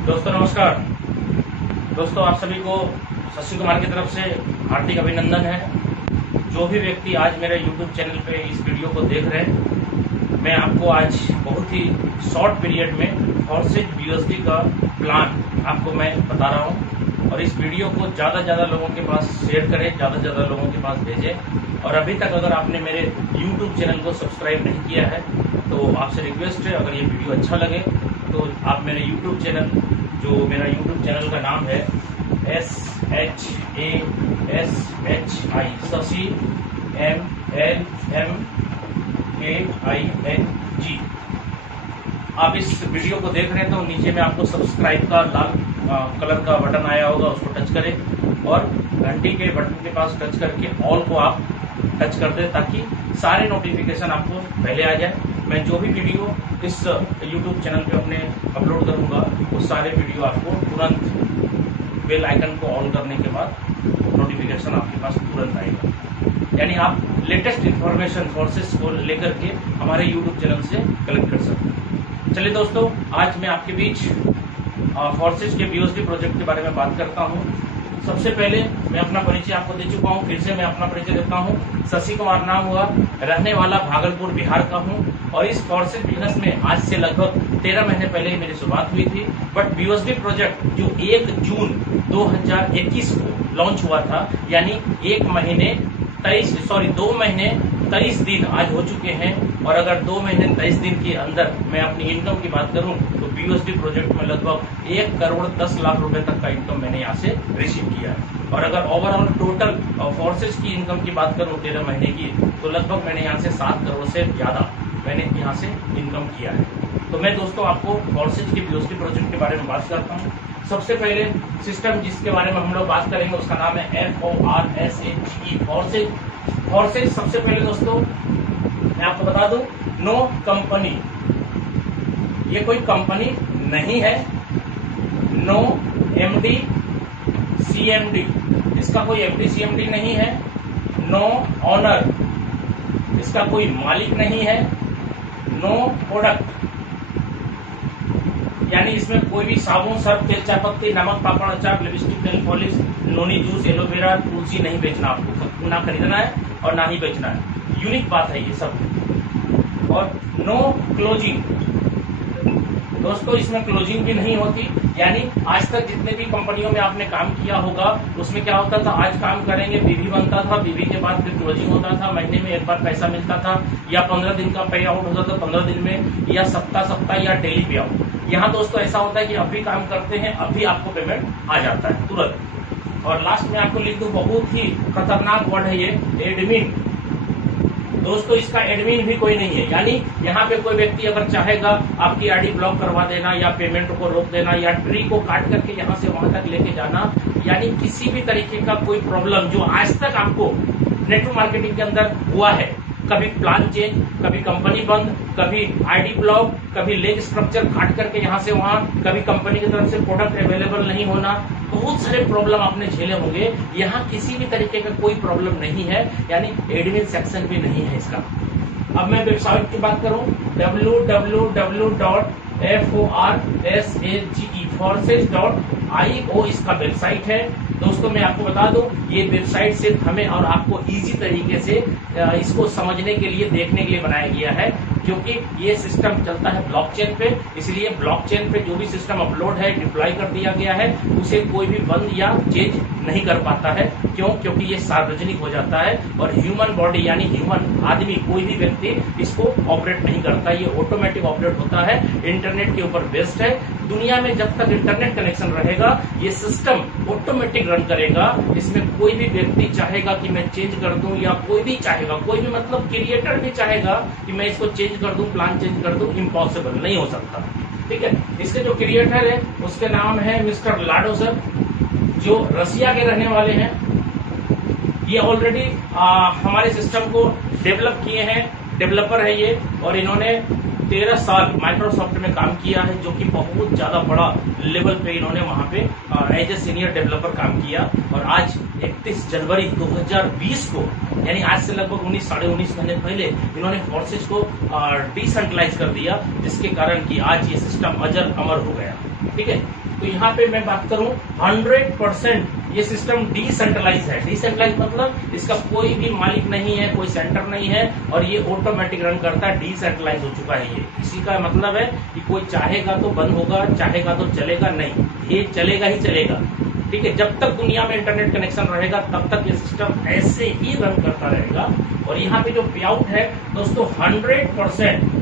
दोस्तों नमस्कार। दोस्तों आप सभी को शशि कुमार की तरफ से हार्दिक अभिनंदन है। जो भी व्यक्ति आज मेरे YouTube चैनल पे इस वीडियो को देख रहे हैं, मैं आपको आज बहुत ही शॉर्ट पीरियड में फॉर्सेज BUSD का प्लान आपको मैं बता रहा हूं। और इस वीडियो को ज़्यादा से ज़्यादा लोगों के पास शेयर करें, ज़्यादा से ज़्यादा लोगों के पास भेजें। और अभी तक अगर आपने मेरे YouTube चैनल को सब्सक्राइब नहीं किया है तो आपसे रिक्वेस्ट है, अगर ये वीडियो अच्छा लगे तो आप मेरे YouTube चैनल, जो मेरा YouTube चैनल का नाम है SHASHI शशि MLMKING, आप इस वीडियो को देख रहे हैं तो नीचे में आपको सब्सक्राइब का लाल कलर का बटन आया होगा, उसको टच करें और घंटी के बटन के पास टच करके ऑल को आप टच कर दें ताकि सारे नोटिफिकेशन आपको पहले आ जाए। मैं जो भी वीडियो इस YouTube चैनल पे अपने अपलोड करूंगा वो सारे वीडियो आपको तुरंत बेल आइकन को ऑन करने के बाद नोटिफिकेशन आपके पास तुरंत आएगा। यानी आप लेटेस्ट इंफॉर्मेशन फोर्सेस को लेकर के हमारे YouTube चैनल से कलेक्ट कर सकते हैं। चलिए दोस्तों, आज मैं आपके बीच फोर्सेज के BUSD प्रोजेक्ट के बारे में बात करता हूं। सबसे पहले मैं अपना परिचय आपको दे चुका हूं, फिर से मैं अपना परिचय देता हूं। शशि कुमार नाम हुआ, रहने वाला भागलपुर बिहार का हूं और इस फोर्सेज बिजनेस में आज से लगभग 13 महीने पहले मेरी शुरुआत हुई थी। बट BUSD प्रोजेक्ट जो 1 जून 2021 को लॉन्च हुआ था, यानी 2 महीने 23 दिन आज हो चुके हैं। और अगर 2 महीने 23 दिन के अंदर मैं अपनी इनकम की बात करूं तो BUSD प्रोजेक्ट में लगभग 1 करोड़ 10 लाख रुपए तक का इनकम मैंने यहाँ से रिसीव किया है। और अगर ओवरऑल टोटल फोर्सेज की इनकम की बात करूं 13 महीने की, तो लगभग मैंने यहाँ से 7 करोड़ से ज्यादा मैंने यहाँ से इनकम किया है। तो मैं दोस्तों आपको फोर्सेज के BUSD प्रोजेक्ट के बारे में बात करता हूँ। सबसे पहले सिस्टम जिसके बारे में हम लोग बात करेंगे उसका नाम है FORSAGE फोर्सेज। सबसे पहले दोस्तों मैं आपको बता दूं, नो कंपनी, ये कोई कंपनी नहीं है। नो MD CMD, इसका कोई MD CMD नहीं है। नो ऑनर, इसका कोई मालिक नहीं है। नो प्रोडक्ट, यानी इसमें कोई भी साबुन, सर्फ, तेल, चाय पत्ती, नमक, पापड़, अचार, lipstick, nail polish, noni juice, aloe vera, तुलसी नहीं बेचना आपको, ना खरीदना है और ना ही बेचना है। यूनिक बात है ये सब। और नो क्लोजिंग, दोस्तों इसमें क्लोजिंग भी नहीं होती। यानी आज तक जितने भी कंपनियों में आपने काम किया होगा उसमें क्या होता था, आज काम करेंगे, BV बनता था, BV के बाद फिर क्लोजिंग होता था, महीने में एक बार पैसा मिलता था, या 15 दिन का पे आउट होता था 15 दिन में, या सप्ताह या डेली पे आउट। यहाँ दोस्तों ऐसा होता है कि अभी काम करते हैं, अभी आपको पेमेंट आ जाता है तुरंत। और लास्ट में आपको लिख दूं, बहुत ही खतरनाक वर्ड है ये, एडमिन। दोस्तों इसका एडमिन भी कोई नहीं है। यानी यहाँ पे कोई व्यक्ति अगर चाहेगा आपकी आईडी ब्लॉक करवा देना, या पेमेंट को रोक देना, या ट्री को काट करके यहाँ से वहां तक लेके जाना, यानी किसी भी तरीके का कोई प्रॉब्लम जो आज तक आपको नेटवर्क मार्केटिंग के अंदर हुआ है, कभी प्लान चेंज, कभी कंपनी बंद, कभी आईडी ब्लॉक, कभी लेग स्ट्रक्चर काट करके यहाँ से वहां, कभी कंपनी की तरफ से प्रोडक्ट अवेलेबल नहीं होना, बहुत सारे प्रॉब्लम आपने झेले होंगे। यहाँ किसी भी तरीके का कोई प्रॉब्लम नहीं है, यानी एडमिन सेक्शन भी नहीं है इसका। अब मैं वेबसाइट की बात करूं, www.FORSAGE इसका वेबसाइट है। दोस्तों मैं आपको बता दूं, ये वेबसाइट सिर्फ हमें और आपको इजी तरीके से इसको समझने के लिए, देखने के लिए बनाया गया है, क्योंकि ये सिस्टम चलता है ब्लॉकचेन पे। इसलिए ब्लॉकचेन पे जो भी सिस्टम अपलोड है, डिप्लॉय कर दिया गया है, उसे कोई भी बंद या चेंज नहीं कर पाता है। क्यों? क्योंकि ये सार्वजनिक हो जाता है और ह्यूमन बॉडी यानी ह्यूमन आदमी, कोई भी व्यक्ति इसको ऑपरेट नहीं करता, ये ऑटोमेटिक ऑपरेट होता है, इंटरनेट के ऊपर बेस्ड है। दुनिया में जब तक इंटरनेट कनेक्शन रहेगा ये सिस्टम ऑटोमेटिक रन करेगा। इसमें कोई भी व्यक्ति चाहेगा कि मैं चेंज कर दूं, या कोई भी चाहेगा, कोई भी मतलब क्रिएटर भी चाहेगा कि मैं इसको चेंज कर दूं, प्लान चेंज कर दूं, इम्पॉसिबल, नहीं हो सकता। ठीक है, इसके जो क्रिएटर है उसके नाम है मिस्टर लाडो सर, जो रसिया के रहने वाले हैं। ये ऑलरेडी हमारे सिस्टम को डेवलप किए हैं, डेवलपर है ये, और इन्होंने 13 साल माइक्रोसॉफ्ट में काम किया है, जो कि बहुत ज्यादा बड़ा लेवल पे इन्होंने वहां पे एज ए सीनियर डेवलपर काम किया। और आज 31 जनवरी 2020 को यानी आज से लगभग 19 साढ़े 19 महीने पहले इन्होंने फोर्सेस को डिसेंट्रलाइज कर दिया, जिसके कारण कि आज ये सिस्टम अजर अमर हो गया। ठीक है, तो यहाँ पे मैं बात करूं 100% ये सिस्टम डिसेंट्रलाइज है। डिसेंट्रलाइज मतलब इसका कोई भी मालिक नहीं है, कोई सेंटर नहीं है, और ये ऑटोमेटिक रन करता है। डिसेंट्रलाइज हो चुका है ये। इसी का मतलब है कि कोई चाहेगा तो बंद होगा, चाहेगा तो चलेगा नहीं, ये चलेगा ही चलेगा। ठीक है, जब तक दुनिया में इंटरनेट कनेक्शन रहेगा तब तक ये सिस्टम ऐसे ही रन करता रहेगा। और यहाँ पे जो पे आउट है दोस्तों 100%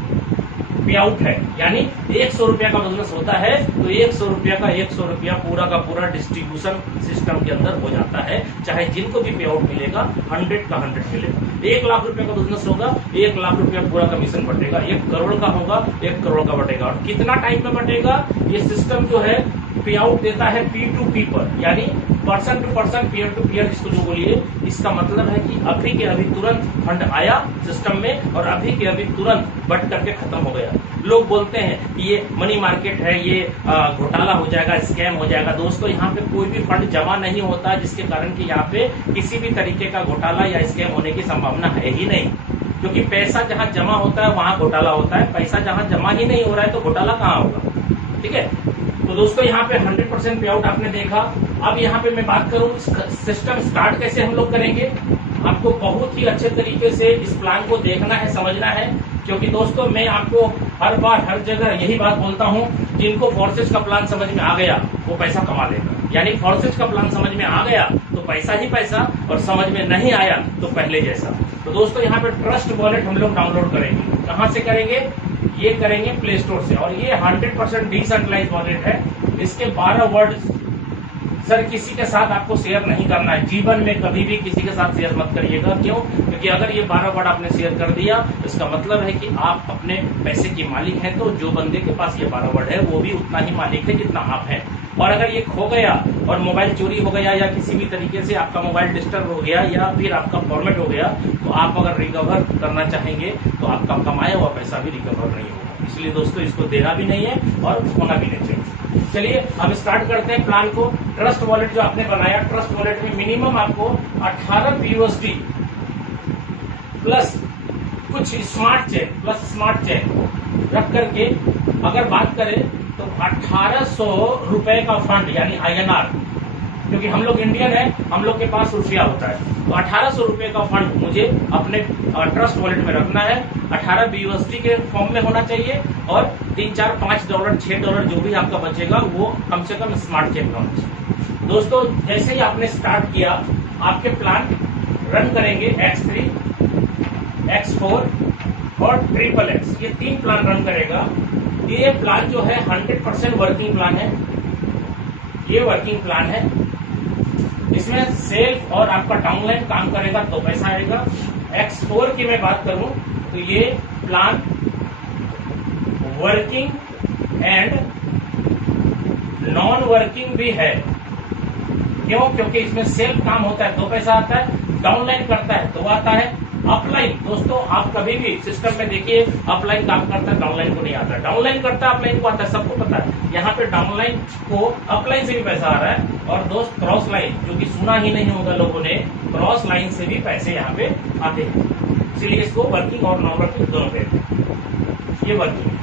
पे आउट है, यानी 100 रुपया का बिजनेस होता है तो 100 रुपया का 100 रुपया पूरा का पूरा डिस्ट्रीब्यूशन सिस्टम के अंदर हो जाता है। चाहे जिनको भी पे आउट मिलेगा 100 का 100 मिलेगा। 1 लाख रुपया का बिजनेस होगा, 1 लाख रुपया पूरा कमीशन बटेगा। 1 करोड़ का होगा, 1 करोड़ का बटेगा। और कितना टाइम में बटेगा? ये सिस्टम जो है पे आउट देता है P2P पर, यानी person to person, peer to peer, जिसको जो बोलिए। इसका मतलब है कि अभी के अभी तुरंत फंड आया सिस्टम में और अभी के अभी तुरंत बट करके खत्म हो गया। लोग बोलते हैं कि ये मनी मार्केट है, ये घोटाला हो जाएगा, स्कैम हो जाएगा। दोस्तों यहाँ पे कोई भी फंड जमा नहीं होता, जिसके कारण कि यहाँ पे किसी भी तरीके का घोटाला या स्कैम होने की संभावना है ही नहीं। क्योंकि पैसा जहाँ जमा होता है वहां घोटाला होता है, पैसा जहाँ जमा ही नहीं हो रहा है तो घोटाला कहाँ होगा। ठीक है, तो दोस्तों यहाँ पे 100% पे आउट आपने देखा। अब यहाँ पे मैं बात करूं सिस्टम स्टार्ट कैसे हम लोग करेंगे। आपको बहुत ही अच्छे तरीके से इस प्लान को देखना है, समझना है। क्योंकि दोस्तों मैं आपको हर बार हर जगह यही बात बोलता हूं, जिनको फोर्सेज का प्लान समझ में आ गया वो पैसा कमा लेगा। यानी फोर्सेज का प्लान समझ में आ गया तो पैसा ही पैसा, और समझ में नहीं आया तो पहले जैसा। तो दोस्तों यहाँ पे ट्रस्ट वॉलेट हम लोग डाउनलोड करेंगे। कहाँ से करेंगे? ये करेंगे प्ले स्टोर से। और ये 100% डिसेंट्रलाइज वॉलेट है। इसके 12 वर्ड सर किसी के साथ आपको शेयर नहीं करना है, जीवन में कभी भी किसी के साथ शेयर मत करिएगा। क्यों? क्योंकि अगर ये 12 वर्ड आपने शेयर कर दिया इसका मतलब है कि आप अपने पैसे की मालिक हैं। तो जो बंदे के पास ये 12 वर्ड है वो भी उतना ही मालिक है जितना आप हैं। और अगर ये खो गया और मोबाइल चोरी हो गया या किसी भी तरीके से आपका मोबाइल डिस्टर्ब हो गया या फिर आपका फॉर्मेट हो गया, तो आप अगर रिकवर करना चाहेंगे तो आपका कमाया हुआ पैसा भी रिकवर नहीं होगा। इसलिए दोस्तों इसको देना भी नहीं है और होना भी नहीं चाहिए। चलिए हम स्टार्ट करते हैं प्लान को। ट्रस्ट वॉलेट जो आपने बनाया, ट्रस्ट वॉलेट में मिनिमम आपको 18 USD प्लस कुछ स्मार्ट चेन रख करके अगर बात करें तो 1800 रुपए का फंड, यानी INR, क्योंकि हम लोग इंडियन है, हम लोग के पास रुपया होता है। तो 1800 रुपए का फंड मुझे अपने ट्रस्ट वॉलेट में रखना है। 18 USD के फॉर्म में होना चाहिए और 3, 4, 5 डॉलर, 6 डॉलर जो भी आपका बचेगा वो कम से कम स्मार्ट चेन में होना चाहिए। दोस्तों जैसे ही आपने स्टार्ट किया आपके प्लान रन करेंगे X3, X4 और XXX, ये 3 प्लान रन करेगा। ये प्लान जो है 100% वर्किंग प्लान है। ये वर्किंग प्लान है, इसमें सेल्फ और आपका डाउनलाइन काम करेगा तो पैसा आएगा। X4 की मैं बात करूं तो ये plan working and non working भी है। क्यों? क्योंकि इसमें सेल्फ काम होता है तो पैसा आता है, डाउनलाइन करता है तो आता है। अपलाइन दोस्तों आप कभी भी सिस्टम में देखिए, अपलाइन काम करता है, डाउनलाइन को नहीं आता। डाउनलाइन करता है, अपलाइन को आता है, सबको पता है। यहाँ पे डाउनलाइन को अपलाइन से भी पैसा आ रहा है। और दोस्त क्रॉस लाइन, जो कि सुना ही नहीं होगा लोगों ने, क्रॉस लाइन से भी पैसे यहाँ पे आते हैं। इसलिए इसको वर्किंग और नॉन वर्किंग दोनों कहते हैं। ये वर्किंग है।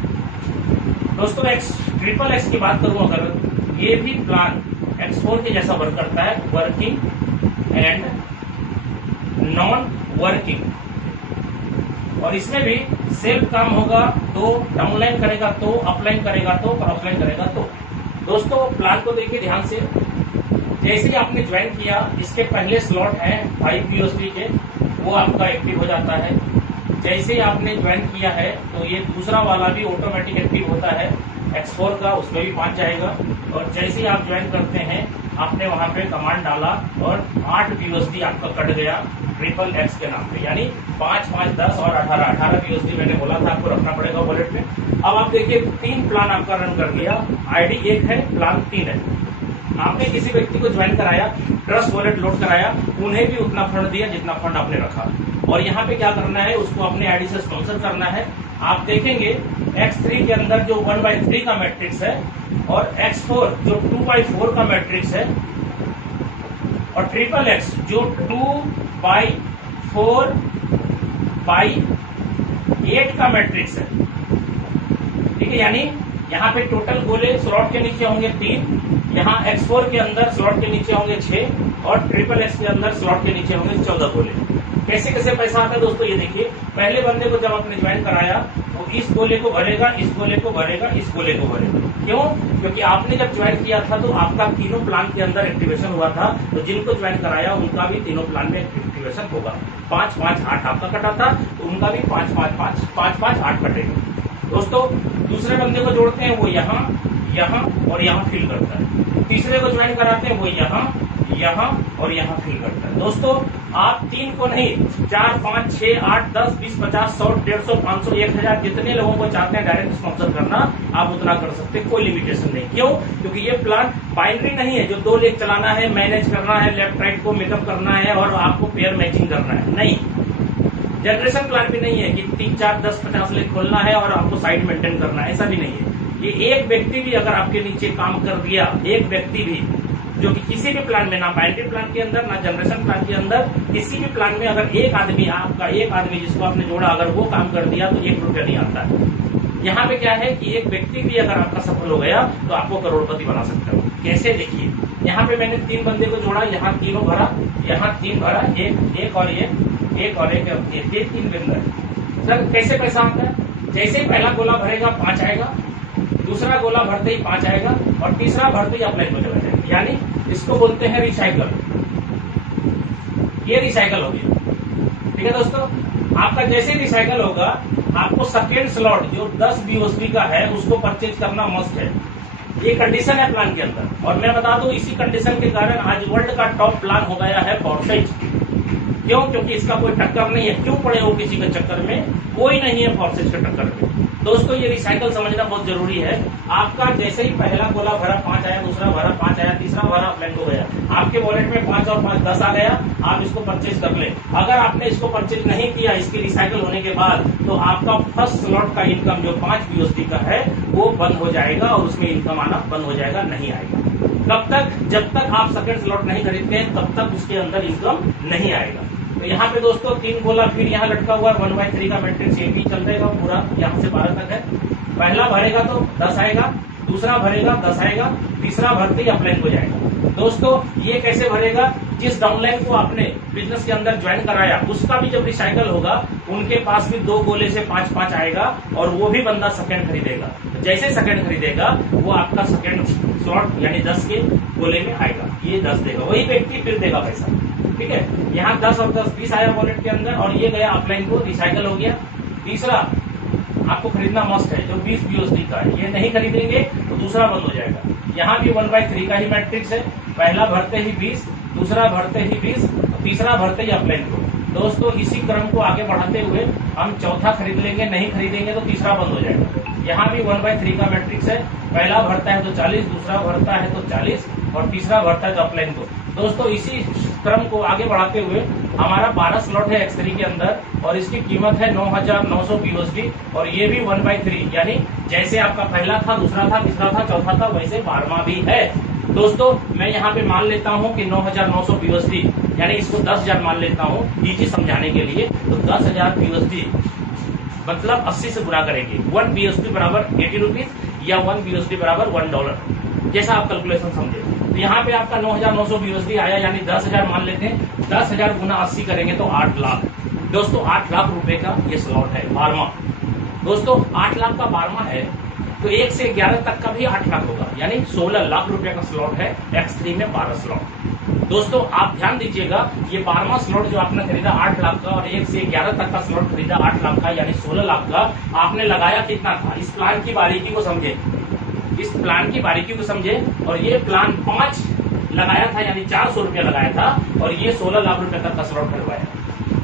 दोस्तों XXX की बात करूं अगर, ये भी प्लान X4 के जैसा वर्क करता है, वर्किंग एंड नॉन वर्किंग। और इसमें भी सेल्फ काम होगा तो डाउनलाइन करेगा तो, अपलाइन करेगा तो, क्रॉसलाइन करेगा तो। दोस्तों प्लान को देखिए ध्यान से। जैसे ही आपने ज्वाइन किया, इसके पहले स्लॉट है 5 USD के, वो आपका एक्टिव हो जाता है। जैसे ही आपने ज्वाइन किया है तो ये दूसरा वाला भी ऑटोमेटिक एक्टिव होता है X4 का, उसमें भी 5 जाएगा। और जैसे ही आप ज्वाइन करते हैं आपने वहां पे कमांड डाला और 8 USD आपका कट गया XXX के नाम पे, यानी 5, 5, 10 और 18 USD मैंने बोला था आपको रखना पड़ेगा वॉलेट में। अब आप देखिए 3 प्लान आपका रन कर दिया। ID 1 है, प्लान 3 है। आपने किसी व्यक्ति को ज्वाइन कराया, ट्रस्ट वॉलेट लोड कराया, उन्हें भी उतना फंड दिया जितना फंड आपने रखा। और यहाँ पे क्या करना है, उसको अपने आईडी से स्पॉन्सर करना है। आप देखेंगे X3 के अंदर जो 1/3 का मैट्रिक्स है और X4 जो 2/4 का मैट्रिक्स है और XXX जो 2/4 4/8 का मैट्रिक्स है। ठीक है, यानी यहाँ पे टोटल गोले स्लॉट के नीचे होंगे 3, यहाँ x4 के अंदर स्लॉट के नीचे होंगे 6 और XXX के अंदर स्लॉट के नीचे होंगे 14 गोले। कैसे कैसे पैसा आता है दोस्तों, ये देखिए। पहले बंदे को जब आपने ज्वाइन कराया तो इस गोले को भरेगा, इस गोले को भरेगा, इस गोले को भरेगा। क्यों? क्योंकि आपने जब ज्वाइन किया था तो आपका तीनों प्लान के अंदर एक्टिवेशन हुआ था, तो जिनको ज्वाइन कराया उनका भी तीनों प्लान में एक्टिवेशन होगा। 5-5-8 आपका कटा था, तो उनका भी 5-5-5 कटेगा। दोस्तों दूसरे बंदे को जोड़ते हैं, वो यहाँ और यहाँ फिल करता है। तीसरे को ज्वाइन कराते हैं, वो यहाँ और यहाँ फिल करता है। दोस्तों आप 3 को नहीं, 4, 5, 6, 8, 10, 20, 50, 100, 150, 500, 1000 जितने लोगों को चाहते हैं डायरेक्ट स्पॉन्सर करना, आप उतना कर सकते हैं, कोई लिमिटेशन नहीं। क्यों? क्योंकि ये प्लान बाइनरी नहीं है जो 2 लेग चलाना है, मैनेज करना है, लेफ्ट राइट को मेकअप करना है और आपको पेयर मैचिंग करना है। नहीं, जनरेशन प्लान भी नहीं है कि 3, 4, 10, 50 लेग खोलना है और आपको साइड मेंटेन करना है, ऐसा भी नहीं है। ये एक व्यक्ति भी अगर आपके नीचे काम कर दिया, एक व्यक्ति भी जो कि किसी भी प्लान में, ना बाइनरी प्लान के अंदर ना जनरेशन प्लान के अंदर, किसी भी प्लान में अगर एक आदमी जिसको आपने जोड़ा अगर वो काम कर दिया तो 1 रुपया नहीं आता है। यहाँ पे क्या है कि एक व्यक्ति भी अगर आपका सफल हो गया तो आपको करोड़पति बना सकता है। कैसे? देखिए, यहाँ पे मैंने 3 बंदे को जोड़ा, यहाँ तीनों भरा, यहाँ 3 भरा, एक और एक 3 बिंदु। सर कैसे पैसा आता है? जैसे ही पहला गोला भरेगा 5 आएगा, दूसरा गोला भरते ही 5 आएगा और तीसरा भरते ही अपलाइन हो जाएगा। यानी इसको बोलते हैं रिसाइकल। ये रिसाइकल हो गया। ठीक है दोस्तों, आपका जैसे रिसाइकल होगा आपको सेकेंड स्लॉट जो 10 BUSD का है उसको परचेज करना मस्ट है। ये कंडीशन है प्लान के अंदर। और मैं बता दूं, इसी कंडीशन के कारण आज वर्ल्ड का टॉप प्लान हो गया है फॉर्सेज। क्यों? क्योंकि इसका कोई टक्कर नहीं है। क्यों पड़े हो किसी के चक्कर में? कोई नहीं है फॉर्सेज के टक्कर में। दोस्तों ये रिसाइकल समझना बहुत जरूरी है। आपका जैसे ही पहला गोला भरा 5 आया, दूसरा भरा 5 आया, तीसरा भरा अपलाइन हो गया, आपके वॉलेट में 5 और 5 10 आ गया, आप इसको परचेज कर ले। अगर आपने इसको परचेज नहीं किया इसके रिसाइकल होने के बाद, तो आपका फर्स्ट स्लॉट का इनकम जो 5 BUSD का है वो बंद हो जाएगा और उसमें इनकम आना बंद हो जाएगा, नहीं आएगा। कब तक? जब तक आप सेकंड स्लॉट नहीं खरीदते हैं तब तक उसके अंदर इनकम नहीं आएगा। तो यहाँ पे दोस्तों 3 गोला फिर यहाँ लटका हुआ 1/3 का मैट्रिक्स, ये भी चल रहेगा पूरा, यहाँ से 12 तक है। पहला भरेगा तो 10 आएगा, दूसरा भरेगा 10 आएगा, तीसरा भरते ही अपलाइन हो जाएगा। दोस्तों ये कैसे भरेगा? जिस डाउनलाइन को आपने बिजनेस के अंदर ज्वाइन कराया उसका भी जब रिसाइकल होगा उनके पास भी 2 गोले से 5-5 आएगा और वो भी बंदा सेकंड खरीदेगा। जैसे सेकंड खरीदेगा वो आपका सेकंड स्लॉट यानी 10 के गोले में आएगा, ये 10 देगा, वही व्यक्ति फिर देगा पैसा। ठीक है, यहाँ 10 और 10 20 आया वॉलेट के अंदर और ये गया अपलाइन को, रिसाइकल हो गया। तीसरा आपको खरीदना मस्ट है जो 20 BUSD का है, ये नहीं खरीदेंगे तो दूसरा बंद हो जाएगा। यहाँ भी 1/3 का ही मैट्रिक्स है, पहला भरते ही 20, दूसरा भरते ही 20, तीसरा भरते ही अपलाइन को। दोस्तों इसी क्रम को आगे बढ़ाते हुए हम चौथा खरीद लेंगे, नहीं खरीदेंगे तो तीसरा बंद हो जाएगा। यहाँ भी 1/3 का मैट्रिक्स है, पहला भरता है तो 40, दूसरा भरता है तो 40 और तीसरा भरता है तो अपलाइन को। दोस्तों इसी क्रम को आगे बढ़ाते हुए हमारा 12 स्लॉट है X3 के अंदर और इसकी कीमत है 9,900 BUSD और ये भी 1/3 यानी जैसे आपका पहला था, दूसरा था, तीसरा था, चौथा था, वैसे 12वां भी है। दोस्तों मैं यहाँ पे मान लेता हूँ कि 9,900 BUSD यानी इसको 10,000 मान लेता हूँ इजी समझाने के लिए। तो 10,000 BUSD मतलब 80 से गुणा करेंगे, 1 BUSD बराबर 80 रुपीज या 1 BUSD बराबर $1, जैसा आप कैलकुलेशन समझे। तो यहाँ पे आपका 9,900 BUSD आया यानी 10,000 मान लेते हैं, 10,000 गुना 80 करेंगे तो 8 लाख। दोस्तों 8 लाख रुपए का ये स्लॉट है 12वां। दोस्तों 8 लाख का 12वां है तो 1 से 11 तक का भी 8 लाख होगा यानी 16 लाख रुपए का स्लॉट है X3 में 12 स्लॉट। दोस्तों आप ध्यान दीजिएगा, ये 12वां स्लॉट जो आपने खरीदा 8 लाख का और 1 से 11 तक का स्लॉट खरीदा 8 लाख का यानी 16 लाख का, आपने लगाया कितना था? इस प्लान की बारीकी को समझे, इस प्लान की बारीकी को समझे। और ये प्लान 5 लगाया था यानी 400 रुपया लगाया था और ये 16 लाख रुपए तक का स्लॉट खरीदवाया।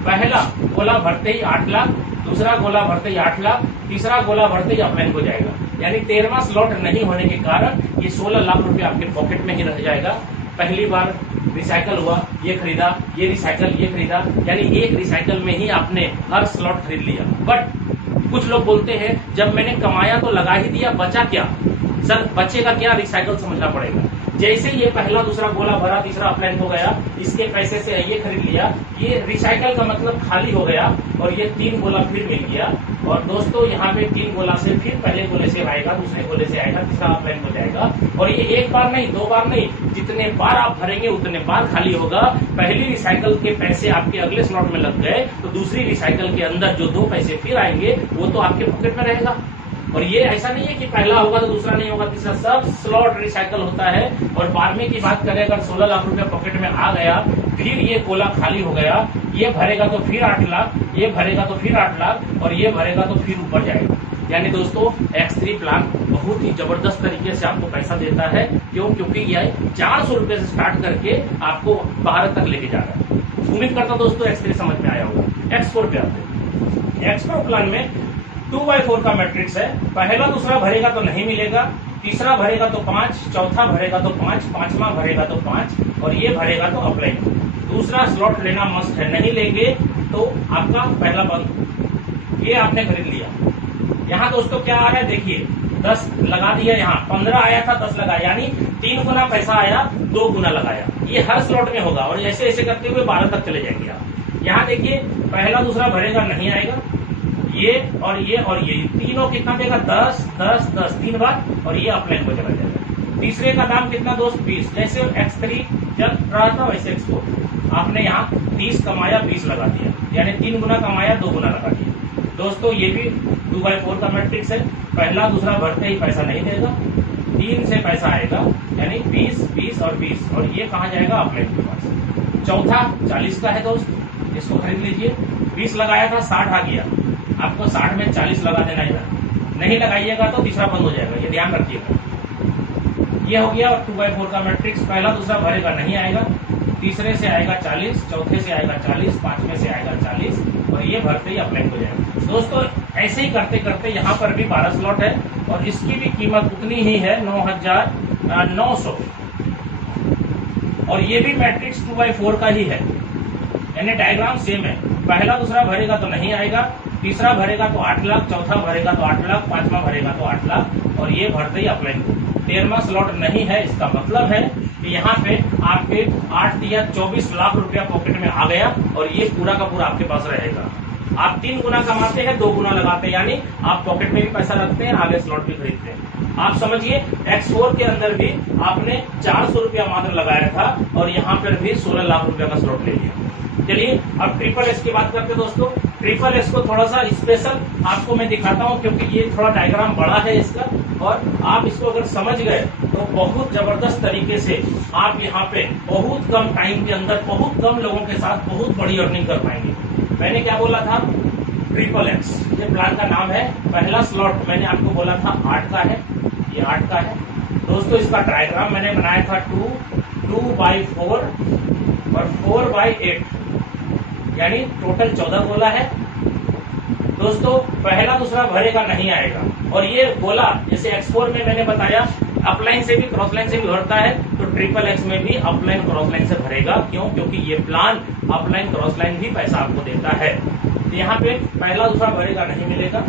पहला गोला भरते ही 8 लाख, दूसरा गोला भरते ही 8 लाख, तीसरा गोला भरते ही अपलाइन हो जाएगा यानी 13वां स्लॉट नहीं होने के कारण ये 16 लाख रुपए आपके पॉकेट में ही रह जाएगा। पहली बार रिसाइकल हुआ, ये खरीदा, ये रिसाइकल, ये खरीदा, यानी एक रिसाइकल में ही आपने हर स्लॉट खरीद लिया। बट कुछ लोग बोलते हैं जब मैंने कमाया तो लगा ही दिया, बचा क्या? सर बचेगा क्या? रिसाइकल समझना पड़ेगा। जैसे ये पहला दूसरा गोला भरा, तीसरा अपलाइन हो गया, इसके पैसे से ये खरीद लिया, ये रिसाइकल का मतलब खाली हो गया और ये 3 गोला फिर मिल गया। और दोस्तों यहाँ पे 3 गोला से फिर पहले गोले से आएगा, दूसरे गोले से आएगा, तीसरा अपलाइन हो जाएगा। और ये एक बार नहीं, 2 बार नहीं, जितने बार आप भरेंगे उतने बार खाली होगा। पहली रिसाइकल के पैसे आपके अगले स्लॉट में लग गए तो दूसरी रिसाइकल के अंदर जो 2 पैसे फिर आएंगे वो तो आपके पॉकेट में रहेगा। और ये ऐसा नहीं है कि पहला होगा तो दूसरा नहीं होगा, तीसरा, सब स्लॉट रिसाइकल होता है। और 12वें की बात करें, अगर 16 लाख रुपया पॉकेट में आ गया, फिर ये गोला खाली हो गया, ये भरेगा तो फिर 8 लाख, ये भरेगा तो फिर 8 लाख और ये भरेगा तो फिर ऊपर जाएगा। यानी दोस्तों X3 प्लान बहुत ही जबरदस्त तरीके से आपको पैसा देता है। क्यों? क्योंकि यह 400 रुपए से स्टार्ट करके आपको भारत तक लेके जा रहा है। उम्मीद करता हूं दोस्तों X3 समझ में आया होगा। X4 पे आते हैं। X4 प्लान में 2x4 का मैट्रिक्स है। पहला दूसरा भरेगा तो नहीं मिलेगा, तीसरा भरेगा तो 5, चौथा भरेगा तो 5, पांचवा भरेगा तो 5 और ये भरेगा तो अपलाइन। दूसरा स्लॉट लेना मस्ट है, नहीं लेंगे तो आपका पहला बंद। ये आपने खरीद लिया। यहाँ दोस्तों क्या आ रहा है देखिए, 10 लगा दिया, यहाँ 15 आया था, 10 लगाया, यानी 3 गुना पैसा आया, 2 गुना लगाया। ये हर स्लॉट में होगा और ऐसे ऐसे करते हुए 12 तक चले जाएंगे आप। यहाँ देखिए पहला दूसरा भरेगा नहीं आएगा, ये और ये तीनों कितना देगा? 10, 10, 10 3 बार और ये अपलाइन को चला जाएगा। तीसरे का दाम कितना दोस्त? 20। जैसे X3 चल रहा था वैसे X4 आपने यहाँ 30 कमाया, 20 लगा दिया, यानी 3 गुना कमाया, 2 गुना लगा दिया। दोस्तों ये भी 2x4 का मैट्रिक्स है। पहला दूसरा भरते ही पैसा नहीं देगा, 3 से पैसा आएगा, यानी 20, 20 और 20 और ये कहाँ जाएगा? अपलाइन के पास। चौथा 40 का है दोस्त, इसको खरीद लीजिए। 20 लगाया था, 60 आ गया, आपको 60 में 40 लगा देना है। नहीं लगाइएगा तो तीसरा बंद हो जाएगा, ये ध्यान रखिएगा। ये हो गया 2x4 का मैट्रिक्स। पहला दूसरा भरेगा नहीं आएगा, तीसरे से आएगा 40, चौथे से आएगा 40, पांचवें से आएगा 40 और ये भरते ही अपलाइन हो जाएगा। दोस्तों ऐसे ही करते करते यहाँ पर भी 12 स्लॉट है और इसकी भी कीमत उतनी ही है, 9,900। और ये भी मैट्रिक्स 2x4 का ही है, यानी डायग्राम सेम है। पहला दूसरा भरेगा तो नहीं आएगा, तीसरा भरेगा तो 8 लाख, चौथा भरेगा तो 8 लाख, पांचवा भरेगा तो 8 लाख और ये भरते ही अपलाइन। 13वां स्लॉट नहीं है, इसका मतलब है कि यहाँ पे आपके 8 या 24 लाख रुपया पॉकेट में आ गया और ये पूरा का पूरा आपके पास रहेगा। आप 3 गुना कमाते हैं, 2 गुना लगाते हैं, यानी आप पॉकेट में भी पैसा रखते हैं, आगे स्लॉट भी खरीदते हैं। आप समझिए X4 के अंदर भी आपने 400 रुपया मात्र लगाया था और यहाँ पर भी 16 लाख रुपया का स्लॉट ले लिया। चलिए अब ट्रिपल एस की बात करते हैं दोस्तों। ट्रिपल एस को थोड़ा सा स्पेशल आपको मैं दिखाता हूँ क्योंकि ये थोड़ा डायग्राम बड़ा है इसका, और आप इसको अगर समझ गए तो बहुत जबरदस्त तरीके से आप यहाँ पे बहुत कम टाइम के अंदर बहुत कम लोगों के साथ बहुत बड़ी अर्निंग कर पाएंगे। मैंने क्या बोला था? ट्रिपल एक्स, ये प्लान का नाम है। पहला स्लॉट मैंने आपको बोला था 8 का है, ये 8 का है दोस्तों। इसका डायग्राम मैंने बनाया था 2x4 और 4x8, यानी टोटल 14 गोला है दोस्तों। पहला दूसरा भरेगा नहीं आएगा और ये गोला जैसे X4 में मैंने बताया अपलाइन से भी क्रॉस लाइन से भी भरता है, तो ट्रिपल एक्स में भी अपलाइन क्रॉस लाइन से भरेगा। क्यों? क्योंकि ये प्लान अपलाइन क्रॉस लाइन भी पैसा आपको देता है। तो यहाँ पे पहला दूसरा भरेगा नहीं मिलेगा,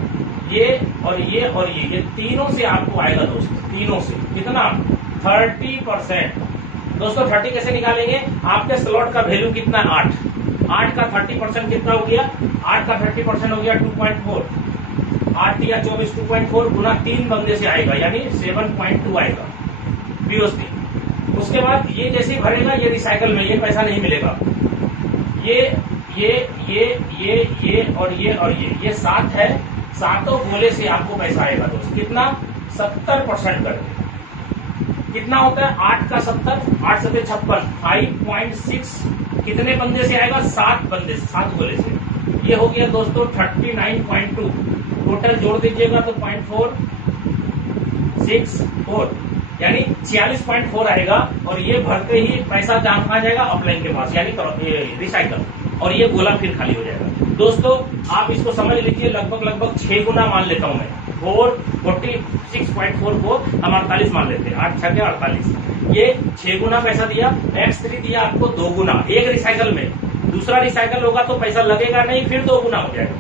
ये और ये और ये तीनों से आपको आएगा दोस्तों, तीनों से कितना? 30%। दोस्तों 30 कैसे निकालेंगे? आपके स्लॉट का वैल्यू कितना? 8 का 30% कितना हो गया? 8 का 30% हो गया 2.4। 8 या 24 2.4 गुना 3 बंदे से आएगा, यानी 7.2 आएगा POC। उसके बाद ये जैसे भरेगा ये रिसाइकल में ये पैसा नहीं मिलेगा। ये और ये 7 है, सातों गोले से आपको पैसा आएगा दोस्त। कितना? 70% करके कितना होता है? 8 का 70, 8 से 56, 5.6 कितने बंदे से आएगा? 7 बंदे, 7 गोले से। ये हो गया दोस्तों 39.2। टोटल जोड़ दीजिएगा तो 0.464, यानी 46.4 आएगा और ये भरते ही पैसा कहाँ जाएगा? अपलाइन के पास, यानी रिसाइकल, और ये गोला फिर खाली हो जाएगा। दोस्तों आप इसको समझ लीजिए, लगभग 6 गुना मान लेता हूं मैं। 46.4 को हम 48 मान लेते हैं, 8 6 के 48। ये 6 गुना पैसा दिया। X3 दिया आपको 2 गुना एक रिसाइकल में। दूसरा रिसाइकल होगा तो पैसा लगेगा नहीं, फिर 2 गुना हो जाएगा।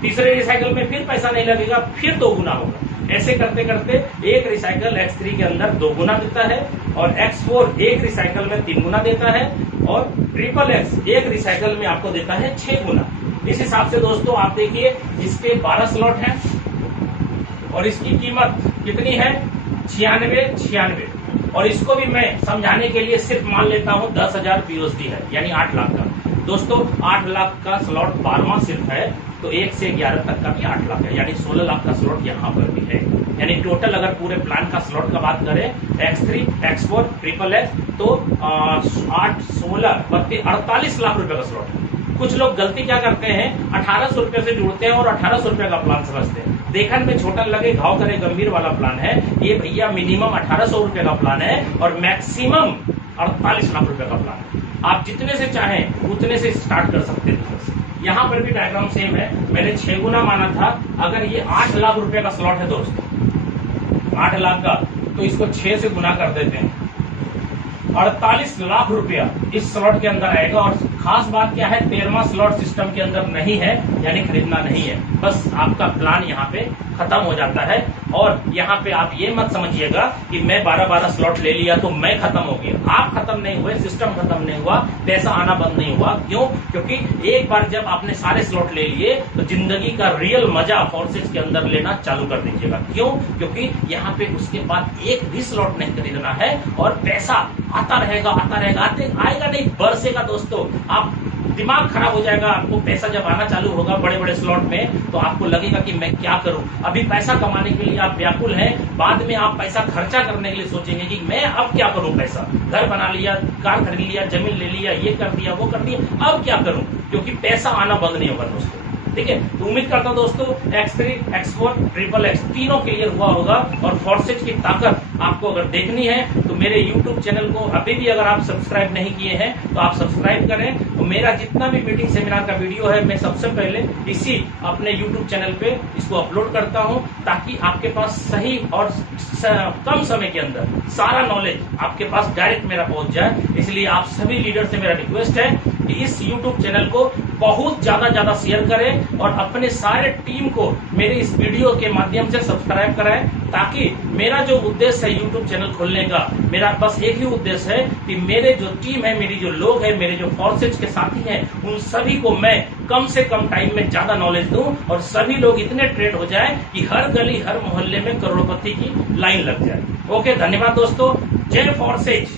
तीसरे रिसाइकल में फिर पैसा नहीं लगेगा, फिर 2 गुना होगा। ऐसे करते करते एक रिसाइकल X3 के अंदर 2 गुना देता है और X4 एक रिसाइकल में 3 गुना देता है और XXX एक रिसाइकल में आपको देता है 6 गुना। इस हिसाब से दोस्तों आप देखिए इसके 12 स्लॉट हैं और इसकी कीमत कितनी है 96 और इसको भी मैं समझाने के लिए सिर्फ मान लेता हूं 10,000 POSD है यानी 8 लाख का। दोस्तों 8 लाख का स्लॉट 12वां सिर्फ है तो 1 से 11 तक का भी 8 लाख है यानी 16 लाख का स्लॉट यहाँ पर भी है। यानी टोटल अगर पूरे प्लान का स्लॉट का बात करें X3, X4, XXX तो 8, 16, 48 लाख रुपए का स्लॉट है। कुछ लोग गलती क्या करते हैं 1800 रुपए से जुड़ते हैं और 1800 रुपए का प्लान समझते हैं। देखने में छोटा लगे घाव करे गंभीर वाला प्लान है ये भैया। मिनिमम 1800 रुपए का प्लान है और मैक्सिमम 48 लाख रुपए का प्लान है। आप जितने से चाहें उतने से स्टार्ट कर सकते हैं। यहाँ पर भी डायग्राम सेम है। मैंने 6 गुना माना था। अगर ये 8 लाख रुपए का स्लॉट है दोस्तों 8 लाख का तो इसको 6 से गुना कर देते हैं 48 लाख रुपया इस स्लॉट के अंदर आएगा। और खास बात क्या है 13वां स्लॉट सिस्टम के अंदर नहीं है यानी खरीदना नहीं है। बस आपका प्लान यहाँ पे खत्म हो जाता है। और यहाँ पे आप ये मत समझिएगा कि मैं 12 स्लॉट ले लिया तो मैं खत्म हो गया। आप खत्म नहीं हुए, सिस्टम खत्म नहीं हुआ, पैसा आना बंद नहीं हुआ। क्यों? क्योंकि एक बार जब आपने सारे स्लॉट ले लिए तो जिंदगी का रियल मजा फोर्सेज के अंदर लेना चालू कर दीजिएगा। क्यों? क्योंकि यहाँ पे उसके बाद एक भी स्लॉट नहीं खरीदना है और पैसा आता रहेगा आएगा नहीं बरसेगा। दोस्तों आप दिमाग खराब हो जाएगा। आपको पैसा जब आना चालू होगा बड़े बड़े स्लॉट में तो आपको लगेगा कि मैं क्या करूं। अभी पैसा कमाने के लिए आप व्याकुल हैं, बाद में आप पैसा खर्चा करने के लिए सोचेंगे कि मैं अब क्या करूं। पैसा घर बना लिया, कार खरीद लिया, जमीन ले लिया, ये कर दिया, वो कर दिया, अब क्या करूं। क्योंकि पैसा आना बंद नहीं होगा दोस्तों। ठीक है, तो उम्मीद करता हूं दोस्तों X3, X4, XXX तीनों क्लियर हुआ होगा। और फोर्सेज की ताकत आपको अगर देखनी है तो मेरे YouTube चैनल को अभी भी अगर आप सब्सक्राइब नहीं किए हैं तो आप सब्सक्राइब करें। तो मेरा जितना भी मीटिंग सेमिनार का वीडियो है मैं सबसे पहले इसी अपने YouTube चैनल पे इसको अपलोड करता हूं ताकि आपके पास सही और कम समय के अंदर सारा नॉलेज आपके पास डायरेक्ट मेरा पहुंच जाए। इसलिए आप सभी लीडर से मेरा रिक्वेस्ट है कि इस YouTube चैनल को बहुत ज्यादा शेयर करें और अपने सारे टीम को मेरे इस वीडियो के माध्यम से सब्सक्राइब कराएं ताकि मेरा जो उद्देश्य है YouTube चैनल खोलने का, मेरा बस एक ही उद्देश्य है कि मेरे जो टीम है, मेरी जो लोग हैं, मेरे जो फोर्सेज के साथी हैं, उन सभी को मैं कम से कम टाइम में ज्यादा नॉलेज दूं और सभी लोग इतने ट्रेड हो जाए कि हर गली हर मोहल्ले में करोड़पति की लाइन लग जाए। ओके, धन्यवाद दोस्तों। जय फोर्सेज।